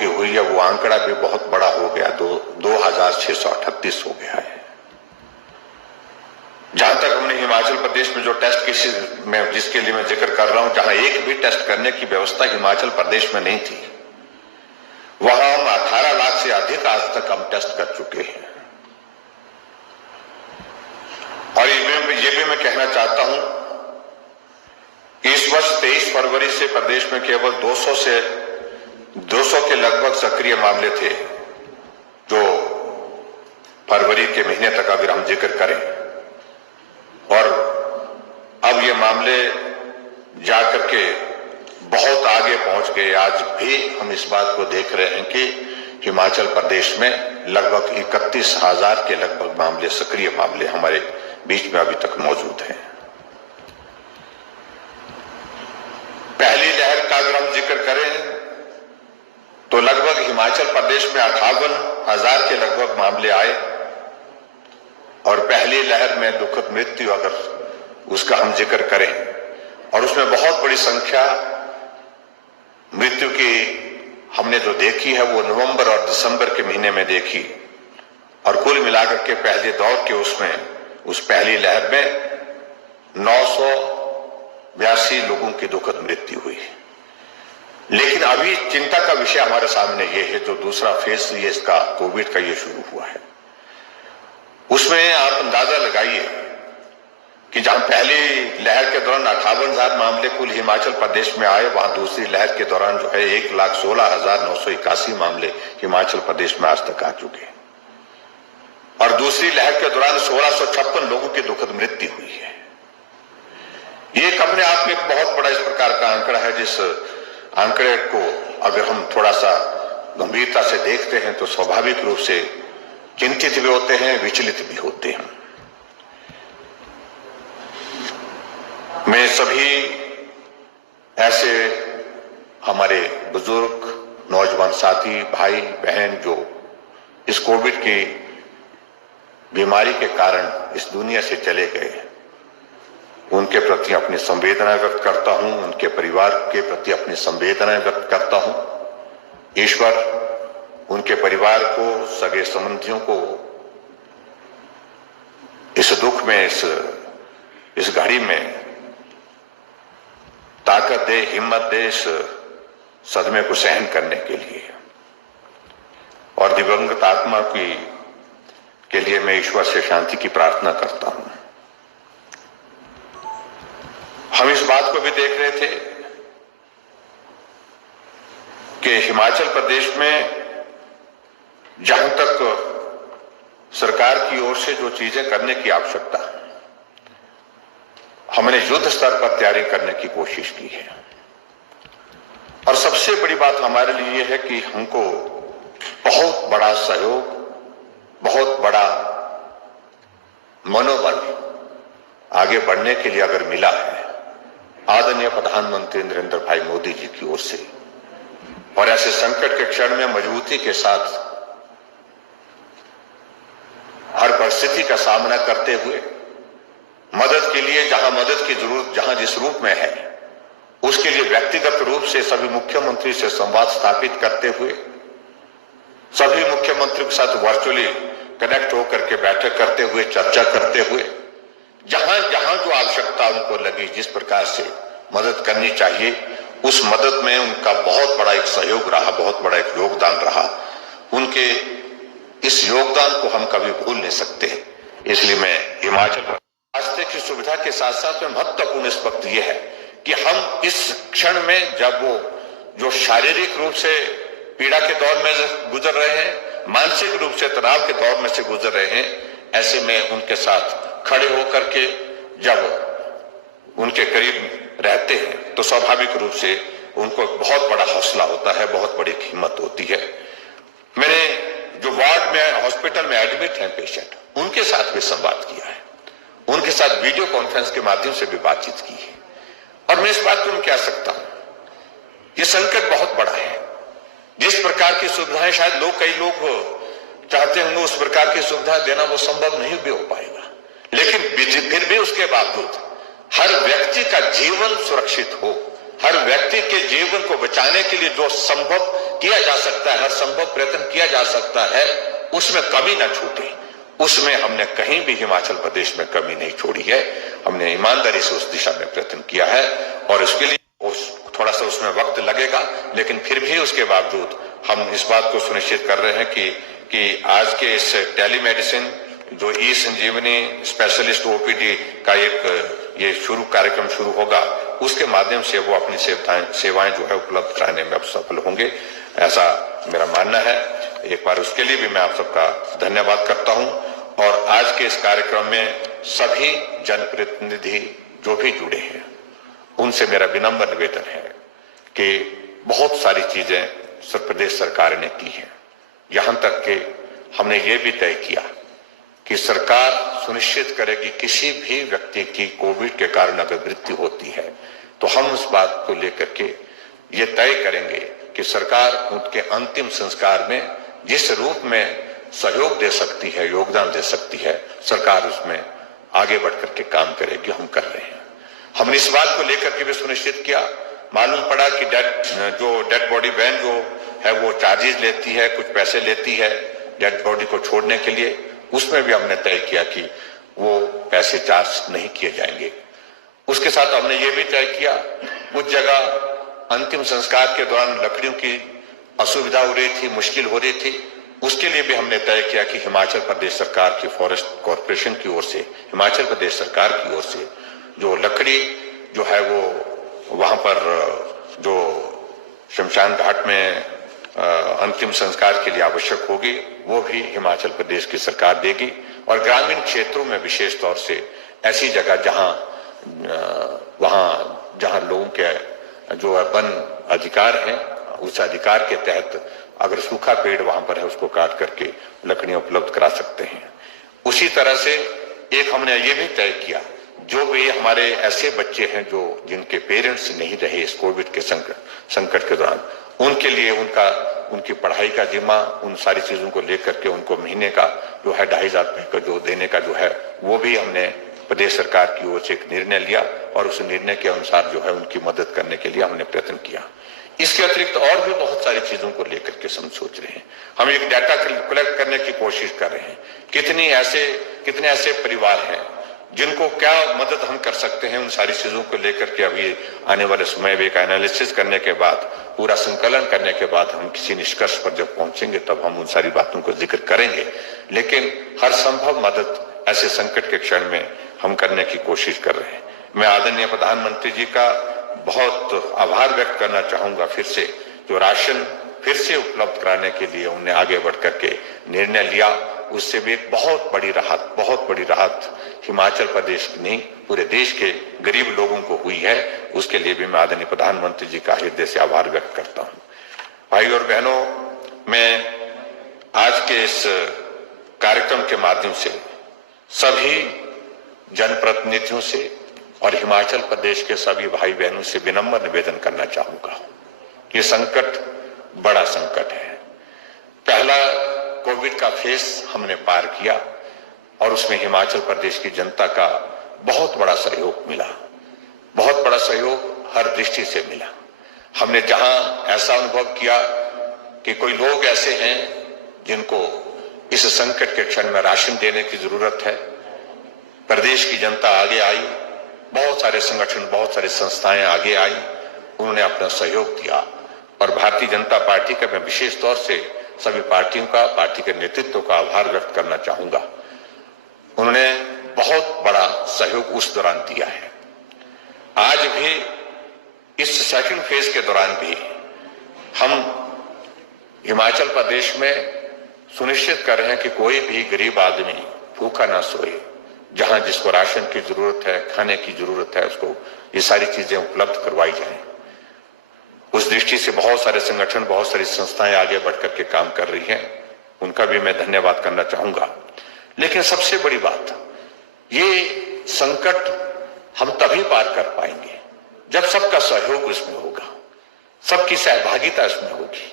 की हुई है, वो आंकड़ा भी बहुत बड़ा हो गया, 2638 हो गया है। जहां तक हमने हिमाचल प्रदेश में जो टेस्ट केसेस में जिसके लिए मैं जिक्र कर रहा हूं, जहां एक भी टेस्ट करने की व्यवस्था हिमाचल प्रदेश में नहीं थी, वहां हम 18 लाख से अधिक आज तक हम टेस्ट कर चुके हैं। और ये भी मैं कहना चाहता हूं कि इस वर्ष 23 फरवरी से प्रदेश में केवल 200 के लगभग सक्रिय मामले थे, जो फरवरी के महीने तक अगर हम जिक्र करें, और अब ये मामले जाकर के बहुत आगे पहुंच गए। आज भी हम इस बात को देख रहे हैं कि हिमाचल प्रदेश में लगभग 31,000 के लगभग मामले, सक्रिय मामले हमारे बीच में अभी तक मौजूद हैं। पहली लहर का अगर हम जिक्र करें तो लगभग हिमाचल प्रदेश में 58,000 के लगभग मामले आए, और पहली लहर में दुखद मृत्यु अगर उसका हम जिक्र करें, और उसमें बहुत बड़ी संख्या मृत्यु की हमने जो देखी है वो नवंबर और दिसंबर के महीने में देखी, और कुल मिलाकर के पहले दौर के उस पहली लहर में 982 लोगों की दुखद मृत्यु हुई। लेकिन अभी चिंता का विषय हमारे सामने ये है, जो दूसरा फेज ये इसका कोविड का ये शुरू हुआ है, उसमें आप अंदाजा लगाइए कि जहां पहली लहर के दौरान 58,000 मामले कुल हिमाचल प्रदेश में आए, वहां दूसरी लहर के दौरान जो है 1,16,981 मामले हिमाचल प्रदेश में आज तक आ चुके हैं, और दूसरी लहर के दौरान 1,656 लोगों की दुखद मृत्यु हुई है। ये एक अपने आप में एक बहुत बड़ा इस प्रकार का आंकड़ा है, जिस आंकड़े को अगर हम थोड़ा सा गंभीरता से देखते हैं तो स्वाभाविक रूप से चिंतित भी होते हैं, विचलित भी होते हैं। मैं सभी ऐसे हमारे बुजुर्ग, नौजवान साथी, भाई बहन जो इस कोविड की बीमारी के कारण इस दुनिया से चले गए, उनके प्रति अपनी संवेदना व्यक्त करता हूं, उनके परिवार के प्रति अपनी संवेदना व्यक्त करता हूं। ईश्वर उनके परिवार को, सगे संबंधियों को इस दुख में, इस घड़ी में ताकत दे, हिम्मत दे इस सदमे को सहन करने के लिए, और दिवंगत आत्मा के लिए मैं ईश्वर से शांति की प्रार्थना करता हूं। हम इस बात को भी देख रहे थे कि हिमाचल प्रदेश में जहां तक सरकार की ओर से जो चीजें करने की आवश्यकता, हमने युद्ध स्तर पर तैयारी करने की कोशिश की है। और सबसे बड़ी बात हमारे लिए यह है कि हमको बहुत बड़ा सहयोग, बहुत बड़ा मनोबल आगे बढ़ने के लिए अगर मिला है आदरणीय प्रधानमंत्री नरेंद्र भाई मोदी जी की ओर से, और ऐसे संकट के क्षण में मजबूती के साथ हर परिस्थिति का सामना करते हुए मदद के लिए, जहां मदद की जरूरत जहां जिस रूप में है, उसके लिए व्यक्तिगत रूप से सभी मुख्यमंत्री से संवाद स्थापित करते हुए, सभी मुख्यमंत्रियों के साथ वर्चुअली कनेक्ट होकर के बैठक करते हुए, चर्चा करते हुए, जहां जहां जो आवश्यकता उनको लगी, जिस प्रकार से मदद करनी चाहिए, उस मदद में उनका बहुत बड़ा एक सहयोग रहा, बहुत बड़ा एक योगदान रहा। उनके इस योगदान को हम कभी भूल नहीं सकते। इसलिए मैं हिमाचल रास्ते की सुविधा के साथ साथ में महत्वपूर्ण इस वक्त यह है कि हम इस क्षण में, जब वो जो शारीरिक रूप से पीड़ा के दौर में गुजर रहे हैं, मानसिक रूप से तनाव के दौर में से गुजर रहे हैं, ऐसे में उनके साथ खड़े होकर के जब उनके करीब रहते हैं तो स्वाभाविक रूप से उनको बहुत बड़ा हौसला होता है, बहुत बड़ी हिम्मत होती है। मैंने जो वार्ड में, हॉस्पिटल में एडमिट हैं पेशेंट, उनके साथ भी संवाद किया है, उनके साथ वीडियो कॉन्फ्रेंस के माध्यम से भी बातचीत की है। और मैं इस बात को कह सकता हूं, ये संकट बहुत बड़ा है। जिस प्रकार की सुविधाएं शायद कई लोग चाहते होंगे, उस प्रकार की सुविधाएं देना वो संभव नहीं भी हो पाएगा, लेकिन फिर भी उसके बावजूद हर व्यक्ति का जीवन सुरक्षित हो, हर व्यक्ति के जीवन को बचाने के लिए जो संभव किया जा सकता है, हर संभव प्रयत्न किया जा सकता है, उसमें कमी न छूटे। उसमें हमने कहीं भी हिमाचल प्रदेश में कमी नहीं छोड़ी है। हमने ईमानदारी से उस दिशा में प्रयत्न किया है और उसके लिए थोड़ा सा उसमें वक्त लगेगा, लेकिन फिर भी उसके बावजूद हम इस बात को सुनिश्चित कर रहे हैं कि आज के इस टेलीमेडिसिन जो ई संजीवनी स्पेशलिस्ट ओपीडी का एक ये कार्यक्रम शुरू होगा, उसके माध्यम से वो अपनी सेवाएं जो है उपलब्ध कराने में अब सफल होंगे, ऐसा मेरा मानना है। एक बार उसके लिए भी मैं आप सबका धन्यवाद करता हूं और आज के इस कार्यक्रम में सभी जनप्रतिनिधि जो भी जुड़े हैं उनसे मेरा विनम्र निवेदन है कि बहुत सारी चीजें उत्तर प्रदेश सरकार ने की है। यहां तक कि हमने ये भी तय किया कि सरकार सुनिश्चित करेगी किसी भी व्यक्ति की कोविड के कारण अगर मृत्यु होती है तो हम उस बात को लेकर के ये तय करेंगे कि सरकार उनके अंतिम संस्कार में जिस रूप में सहयोग दे सकती है, योगदान दे सकती है, सरकार उसमें आगे बढ़कर के काम करेगी। हम कर रहे हैं। हमने इस बात को लेकर के भी सुनिश्चित किया, मालूम पड़ा कि डेड बॉडी वैन जो है वो चार्जेस लेती है, कुछ पैसे लेती है डेड बॉडी को छोड़ने के लिए, उसमें भी हमने तय किया कि वो पैसे चार्ज नहीं किए जाएंगे। उसके साथ हमने ये भी तय किया, कुछ जगह अंतिम संस्कार के दौरान लकड़ियों की असुविधा हो रही थी, मुश्किल हो रही थी, उसके लिए भी हमने तय किया कि हिमाचल प्रदेश सरकार की फॉरेस्ट कॉर्पोरेशन की ओर से, हिमाचल प्रदेश सरकार की ओर से जो लकड़ी जो है वो वहां पर जो शमशान घाट में अंतिम संस्कार के लिए आवश्यक होगी वो भी हिमाचल प्रदेश की सरकार देगी। और ग्रामीण क्षेत्रों में विशेष तौर से ऐसी जगह जहां लोगों के जो वन अधिकार है, उस अधिकार के तहत अगर सूखा पेड़ वहां पर है उसको काट करके लकड़ियां उपलब्ध करा सकते हैं। उसी तरह से एक हमने ये भी तय किया, जो भी हमारे ऐसे बच्चे हैं जो जिनके पेरेंट्स नहीं रहे इस कोविड के संकट के दौरान, उनके लिए उनकी पढ़ाई का जिम्मा, उन सारी चीजों को लेकर के उनको महीने का जो है 2,500 रुपए का जो देने का जो है वो भी हमने प्रदेश सरकार की ओर से एक निर्णय लिया और उस निर्णय के अनुसार जो है उनकी मदद करने के लिए हमने प्रयत्न किया। इसके अतिरिक्त और भी बहुत सारी चीजों को लेकर के हम सोच रहे हैं। हम एक डाटा कलेक्ट करने की कोशिश कर रहे हैं, कितने ऐसे परिवार हैं जिनको क्या मदद हम कर सकते हैं। उन सारी चीजों को लेकर के अभी आने वाले समय में एक एनालिसिस करने के बाद, पूरा संकलन करने के बाद हम किसी निष्कर्ष पर जब पहुंचेंगे तब हम उन सारी बातों को जिक्र करेंगे। लेकिन हर संभव मदद ऐसे संकट के क्षण में हम करने की कोशिश कर रहे हैं। मैं आदरणीय प्रधानमंत्री जी का बहुत आभार व्यक्त करना चाहूंगा, फिर से जो राशन फिर से उपलब्ध कराने के लिए उन्हें आगे बढ़ करके निर्णय लिया, उससे भी एक बहुत बड़ी राहत हिमाचल प्रदेश की नहीं पूरे देश के गरीब लोगों को हुई है। उसके लिए भी मैं आदरणीय प्रधानमंत्री जी का हृदय से आभार व्यक्त करता हूं। भाई और बहनों, मैं आज के इस कार्यक्रम के माध्यम से सभी जनप्रतिनिधियों से और हिमाचल प्रदेश के सभी भाई बहनों से विनम्र निवेदन करना चाहूंगा। ये संकट बड़ा संकट है। पहला कोविड का फेस हमने पार किया और उसमें हिमाचल प्रदेश की जनता का बहुत बड़ा सहयोग मिला, बहुत बड़ा सहयोग हर दृष्टि से मिला। हमने जहां ऐसा अनुभव किया कि कोई लोग ऐसे हैं जिनको इस संकट के क्षण में राशन देने की जरूरत है, प्रदेश की जनता आगे आई, बहुत सारे संगठन, बहुत सारी संस्थाएं आगे आई, उन्होंने अपना सहयोग दिया। और भारतीय जनता पार्टी का मैं विशेष तौर से सभी पार्टियों का, पार्टी के नेतृत्व का आभार व्यक्त करना चाहूंगा। उन्होंने बहुत बड़ा सहयोग उस दौरान दिया है। आज भी इस सेकंड फेज के दौरान भी हम हिमाचल प्रदेश में सुनिश्चित कर रहे हैं कि कोई भी गरीब आदमी भूखा ना सोए। जहां जिसको राशन की जरूरत है, खाने की जरूरत है, उसको ये सारी चीजें उपलब्ध करवाई जाए। उस दृष्टि से बहुत सारे संगठन, बहुत सारी संस्थाएं आगे बढ़कर के काम कर रही हैं, उनका भी मैं धन्यवाद करना चाहूंगा। लेकिन सबसे बड़ी बात, ये संकट हम तभी पार कर पाएंगे जब सबका सहयोग इसमें होगा, सबकी सहभागिता इसमें होगी।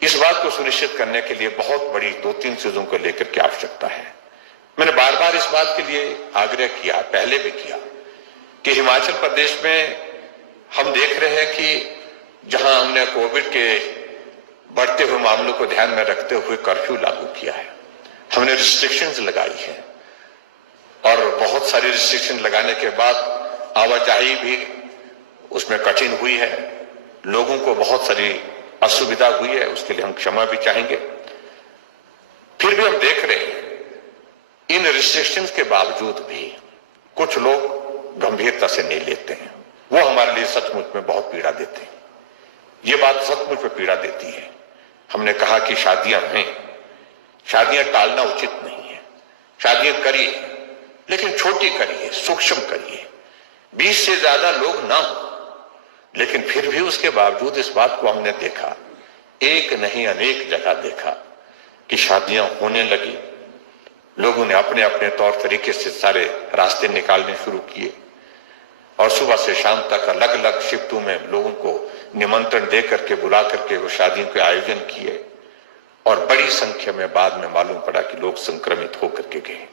इस बात को सुनिश्चित करने के लिए बहुत बड़ी 2-3 चीजों को लेकर के आवश्यकता है। मैंने बार बार इस बात के लिए आग्रह किया, पहले भी किया, कि हिमाचल प्रदेश में हम देख रहे हैं कि जहां हमने कोविड के बढ़ते हुए मामलों को ध्यान में रखते हुए कर्फ्यू लागू किया है, हमने रिस्ट्रिक्शंस लगाई है और बहुत सारी रिस्ट्रिक्शन लगाने के बाद आवाजाही भी उसमें कठिन हुई है, लोगों को बहुत सारी असुविधा हुई है, उसके लिए हम क्षमा भी चाहेंगे। फिर भी हम देख रहे हैं इन रिस्ट्रिक्शंस के बावजूद भी कुछ लोग गंभीरता से नहीं लेते हैं, वो हमारे लिए सचमुच में बहुत पीड़ा देते हैं। ये बात सचमुच में पीड़ा देती है। हमने कहा कि शादियां हैं, शादियां टालना उचित नहीं है, शादियां करिए लेकिन छोटी करिए, सूक्ष्म करिए, 20 से ज्यादा लोग ना हो। लेकिन फिर भी उसके बावजूद इस बात को हमने देखा, एक नहीं अनेक जगह देखा कि शादियां होने लगी, लोगों ने अपने अपने तौर तरीके से सारे रास्ते निकालने शुरू किए और सुबह से शाम तक अलग अलग शिफ्टों में लोगों को निमंत्रण दे करके बुला करके वो शादियों के आयोजन किए और बड़ी संख्या में बाद में मालूम पड़ा कि लोग संक्रमित होकर के गए।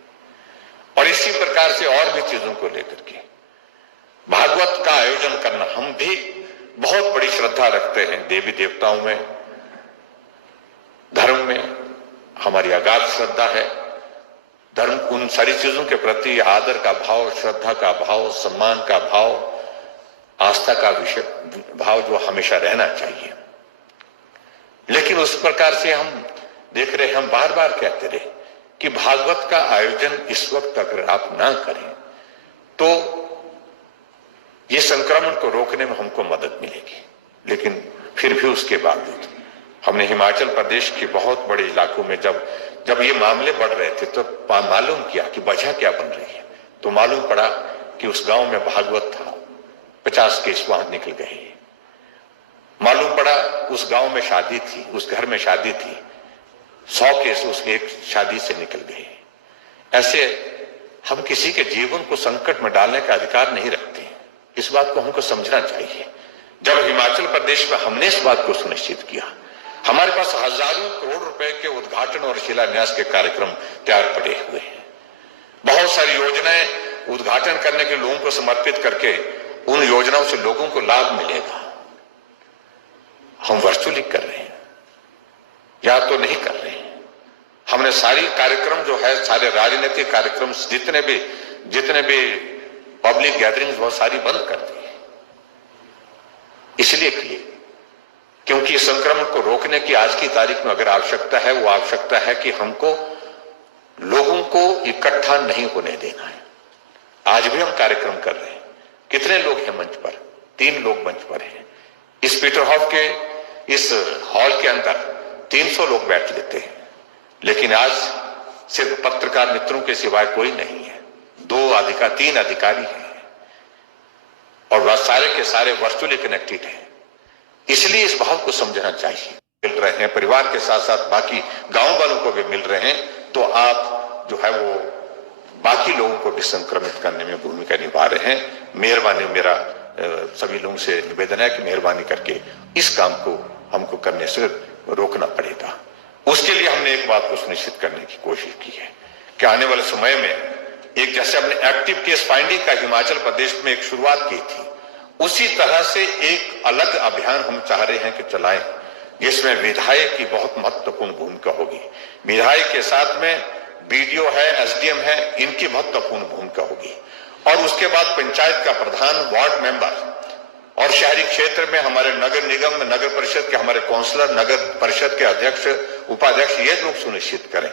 और इसी प्रकार से और भी चीजों को लेकर के भागवत का आयोजन करना, हम भी बहुत बड़ी श्रद्धा रखते हैं देवी देवताओं में, धर्म में हमारी अगाध श्रद्धा है। धर्म उन सारी चीजों के प्रति आदर का भाव, श्रद्धा का भाव, सम्मान का भाव, आस्था का विषय भाव जो हमेशा रहना चाहिए। लेकिन उस प्रकार से हम देख रहे, हम बार बार कहते रहे कि भागवत का आयोजन इस वक्त अगर आप ना करें तो ये संक्रमण को रोकने में हमको मदद मिलेगी। लेकिन फिर भी उसके बावजूद हमने हिमाचल प्रदेश के बहुत बड़े इलाकों में जब ये मामले बढ़ रहे थे तो मालूम किया कि वजह क्या बन रही है, तो मालूम पड़ा कि उस गांव में भागवत था, 50 केस वहां निकल गए। मालूम पड़ा उस गांव में शादी थी, उस घर में शादी थी, 100 केस उस एक शादी से निकल गए। ऐसे हम किसी के जीवन को संकट में डालने का अधिकार नहीं रखते, इस बात को हमको समझना चाहिए। जब हिमाचल प्रदेश में हमने इस बात को सुनिश्चित किया, हमारे पास हजारों करोड़ रुपए के उद्घाटन और शिलान्यास के कार्यक्रम तैयार पड़े हुए हैं। बहुत सारी योजनाएं उद्घाटन करने के लोगों को समर्पित करके उन योजनाओं से लोगों को लाभ मिलेगा। हम वर्चुअली कर रहे हैं या तो नहीं कर रहे हैं। हमने सारी कार्यक्रम जो है, सारे राजनीतिक कार्यक्रम, जितने भी पब्लिक गैदरिंग्स बहुत सारी बंद कर दी है। इसलिए किए क्योंकि संक्रमण को रोकने की आज की तारीख में अगर आवश्यकता है, वो आवश्यकता है कि हमको लोगों को इकट्ठा नहीं होने देना है। आज भी हम कार्यक्रम कर रहे हैं। कितने लोग हैं मंच पर? 3 लोग मंच पर हैं। इस पीटरहॉफ के इस हॉल के अंदर 300 लोग बैठ लेते हैं, लेकिन आज सिर्फ पत्रकार मित्रों के सिवाय कोई नहीं है। 3 अधिकारी हैं और वह सारे के सारे वर्चुअली कनेक्टेड हैं। इसलिए इस भाव को समझना चाहिए। मिल रहे हैं, परिवार के साथ साथ बाकी गांव वालों को भी मिल रहे हैं, तो आप जो है वो बाकी लोगों को भी संक्रमित करने में भूमिका निभा रहे हैं। मेहरबानी, मेरा सभी लोगों से निवेदन है कि मेहरबानी करके इस काम को हमको करने से रोकना पड़ेगा। उसके लिए हमने एक बात को सुनिश्चित करने की कोशिश की है कि आने वाले समय में एक, जैसे हमने एक्टिव केस फाइंडिंग का हिमाचल प्रदेश में एक शुरुआत की थी, उसी तरह से एक अलग अभियान हम चाह रहे हैं कि चलाएं, जिसमें विधायक की बहुत महत्वपूर्ण भूमिका होगी। विधायक के साथ में बीडीओ है, एसडीएम है, इनकी महत्वपूर्ण भूमिका होगी। और उसके बाद पंचायत का प्रधान, वार्ड मेंबर और शहरी क्षेत्र में हमारे नगर निगम, नगर परिषद के हमारे काउंसलर, नगर परिषद के अध्यक्ष, उपाध्यक्ष, ये लोग सुनिश्चित करें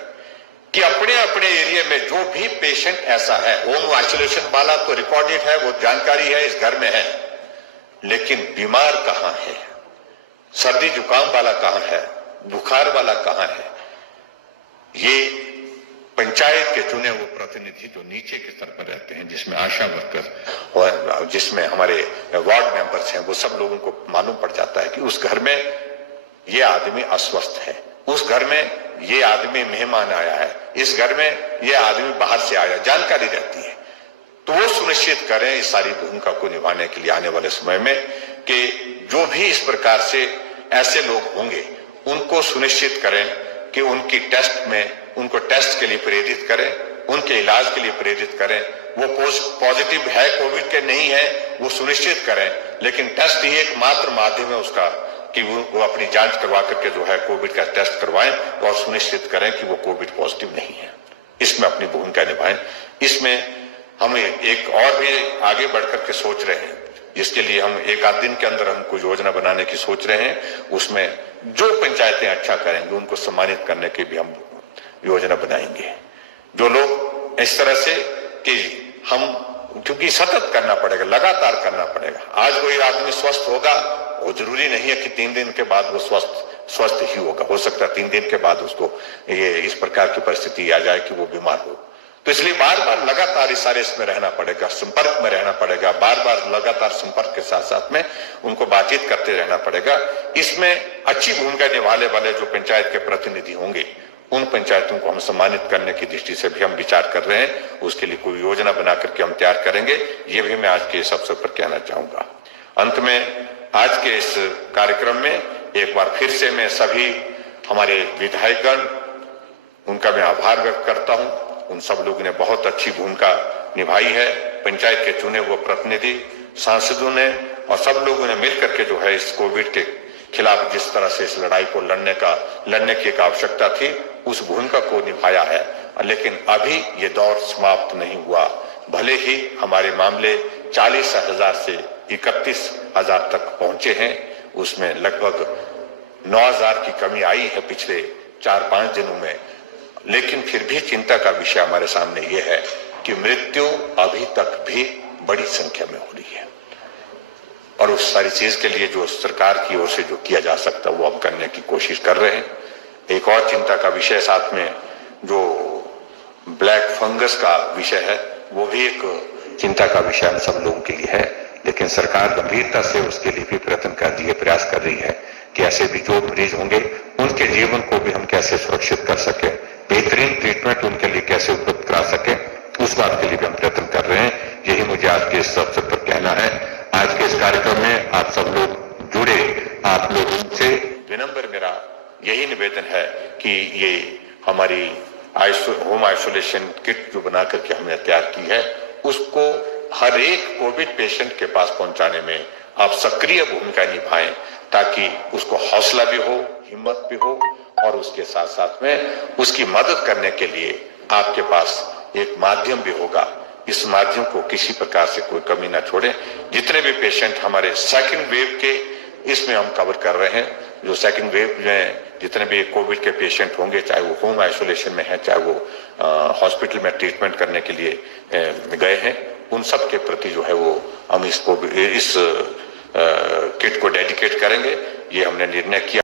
कि अपने अपने एरिया में जो भी पेशेंट ऐसा है, होम आइसोलेशन वाला तो रिकॉर्डेड है, वो जानकारी है, इस घर में है, लेकिन बीमार कहां है, सर्दी जुकाम वाला कहां है, बुखार वाला कहां है, ये पंचायत के चुने हुए प्रतिनिधि जो नीचे के स्तर पर रहते हैं, जिसमें आशा वर्कर और जिसमें हमारे वार्ड मेंबर्स हैं, वो सब लोगों को मालूम पड़ जाता है कि उस घर में ये आदमी अस्वस्थ है, उस घर में ये आदमी मेहमान आया है, इस घर में ये आदमी बाहर से आया, जानकारी रहती है। तो वो सुनिश्चित करें इस सारी भूमिका को निभाने के लिए आने वाले समय में कि जो भी इस प्रकार से ऐसे लोग होंगे, उनको सुनिश्चित करें कि उनकी टेस्ट में, उनको टेस्ट के लिए प्रेरित करें, उनके इलाज के लिए प्रेरित करें। वो पॉजिटिव है, कोविड के नहीं है, वो सुनिश्चित करें, लेकिन टेस्ट ही एकमात्र माध्यम है उसका कि वो अपनी जांच करवा करके जो है कोविड का टेस्ट करवाएं और सुनिश्चित करें कि वो कोविड पॉजिटिव नहीं है। इसमें अपनी भूमिका निभाएं। इसमें हम एक और भी आगे बढ़कर के सोच रहे हैं, जिसके लिए हम एक आध दिन के अंदर हम कोई योजना बनाने की सोच रहे हैं। उसमें जो पंचायतें अच्छा करेंगे उनको सम्मानित करने की भी हम योजना बनाएंगे। जो लोग इस तरह से कि हम, क्योंकि सतत करना पड़ेगा, लगातार करना पड़ेगा। आज कोई आदमी स्वस्थ होगा, वो जरूरी नहीं है कि 3 दिन के बाद वो स्वस्थ ही होगा। हो सकता है 3 दिन के बाद उसको ये इस प्रकार की परिस्थिति आ जाए कि वो बीमार हो। तो इसलिए बार बार लगातार इस सारे इसमें रहना पड़ेगा, संपर्क में रहना पड़ेगा, बार बार लगातार संपर्क के साथ साथ में उनको बातचीत करते रहना पड़ेगा। इसमें अच्छी भूमिका निभाने वाले जो पंचायत के प्रतिनिधि होंगे, उन पंचायतों को हम सम्मानित करने की दृष्टि से भी हम विचार कर रहे हैं। उसके लिए कोई योजना बना करके हम तैयार करेंगे। ये भी मैं आज के इस अवसर पर कहना चाहूंगा। अंत में आज के इस कार्यक्रम में एक बार फिर से मैं सभी हमारे विधायकगण, उनका मैं आभार व्यक्त करता हूं। उन सब लोगों ने बहुत अच्छी भूमिका निभाई है। पंचायत के चुने हुए प्रतिनिधि, सांसदों ने और सब लोगों ने मिलकर के जो है इस कोविड के खिलाफ जिस तरह से इस लड़ाई को लड़ने की एक आवश्यकता थी, उस भूमिका को निभाया है। लेकिन अभी ये दौर समाप्त नहीं हुआ। भले ही हमारे मामले 40,000 से 31,000 तक पहुंचे हैं, उसमें लगभग 9,000 की कमी आई है पिछले 4-5 दिनों में। लेकिन फिर भी चिंता का विषय हमारे सामने ये है कि मृत्यु अभी तक भी बड़ी संख्या में हो रही है, और उस सारी चीज के लिए जो सरकार की ओर से जो किया जा सकता है वो हम करने की कोशिश कर रहे हैं। एक और चिंता का विषय साथ में जो ब्लैक फंगस का विषय है, वो भी एक चिंता का विषय हम सब लोगों के लिए है। लेकिन सरकार गंभीरता से उसके लिए भी प्रयास कर रही है कि ऐसे भी जो मरीज होंगे उनके जीवन को भी हम कैसे सुरक्षित कर सके, बेहतरीन ट्रीटमेंट उनके लिए कैसे उपलब्ध करा सके, उस बात के लिए भी हम प्रयत्न कर रहे हैं। यही मुझे आज के इस अवसर पर कहना है। आज के इस कार्यक्रम में आप सब लोग जुड़े, आप लोगों से विनम्र मेरा यही निवेदन है कि ये हमारी होम आइसोलेशन किट जो बना करके हमने तैयार की है, उसको हर एक कोविड पेशेंट के पास पहुंचाने में आप सक्रिय भूमिका निभाएं, ताकि उसको हौसला भी हो, हिम्मत भी हो, और उसके साथ साथ में उसकी मदद करने के लिए आपके पास एक माध्यम भी होगा। इस माध्यम को किसी प्रकार से कोई कमी ना छोड़े। जितने भी पेशेंट हमारे सेकंड वेव के इसमें हम कवर कर रहे हैं, जो सेकंड वेव में जितने भी कोविड के पेशेंट होंगे, चाहे वो होम आइसोलेशन में है, चाहे वो हॉस्पिटल में ट्रीटमेंट करने के लिए गए हैं, उन सब के प्रति जो है वो हम इस किट को डेडिकेट करेंगे। ये हमने निर्णय किया।